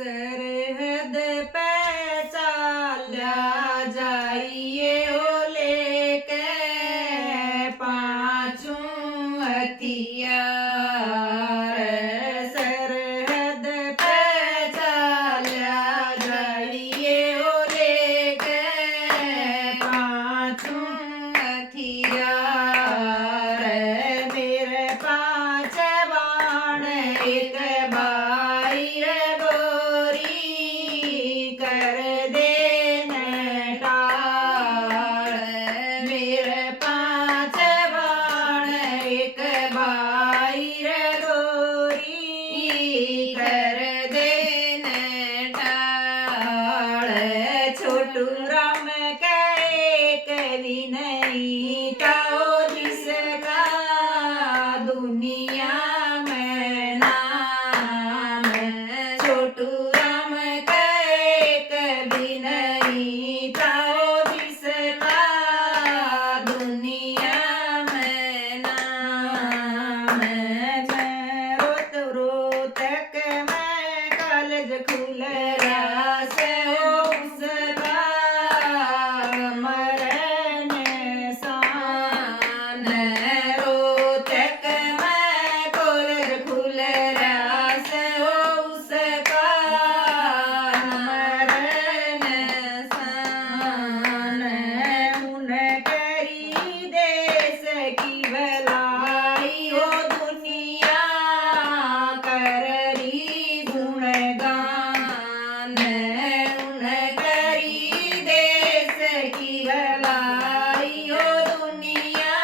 सरहद पे चाल्या जाइए ओ लेके पांचों हथियार। सरहद पे चाल्या जाइए ओ लेके पांचों हथियार। मेरे पांच बाण एक बाई रे गोरी कर देने टाल। मेरे पांच बाण एक बाई रे गोरी कर देने टाल। छोटू राम के कवि नहीं ताओ जिसका दुनिया में नाम। छोटू राम के कवि नहीं ताओ जिसका दुनिया में नाम। मैं रोत रोत के मैं कॉलेज खुल रहा से उसका मरण सान। रोत के मैं कॉलेज खुल रहा से उसका मरण सान। उन करी देश की भलाई ओ दुनिया कर रही गुणगान। उन करी देश की भलाई ओ दुनिया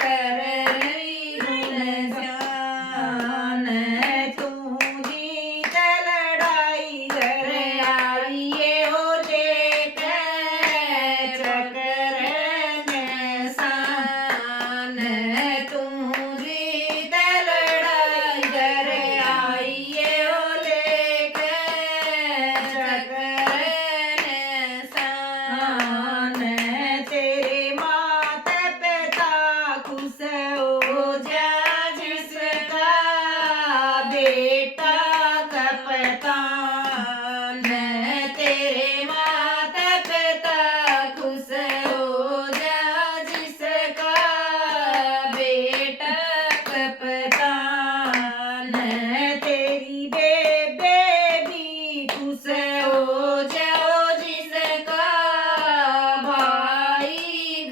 कर रही गुणगान। तू जीत लड़ाई कर आइए ओ लेके चक्र निशान। तू जीत लड़ाई कर आइए ओ लेके चक्र निशान। तेरे माता पिता खुश हो जा जिसका बेटा कप्तान। तेरे माता पिता खुश हो जा जिसका बेटा कप्तान। तेरी बेबे भी खुश हो जाओ जिसका भाई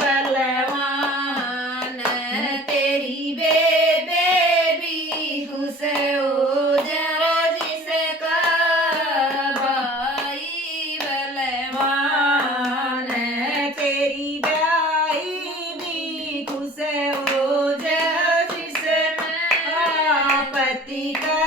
बलवान। तेरी बेबे भी खुश हो जाओ जिसका भाई बलवान। तेरी ब्याही भी खुश हो जाओ जिसका पति का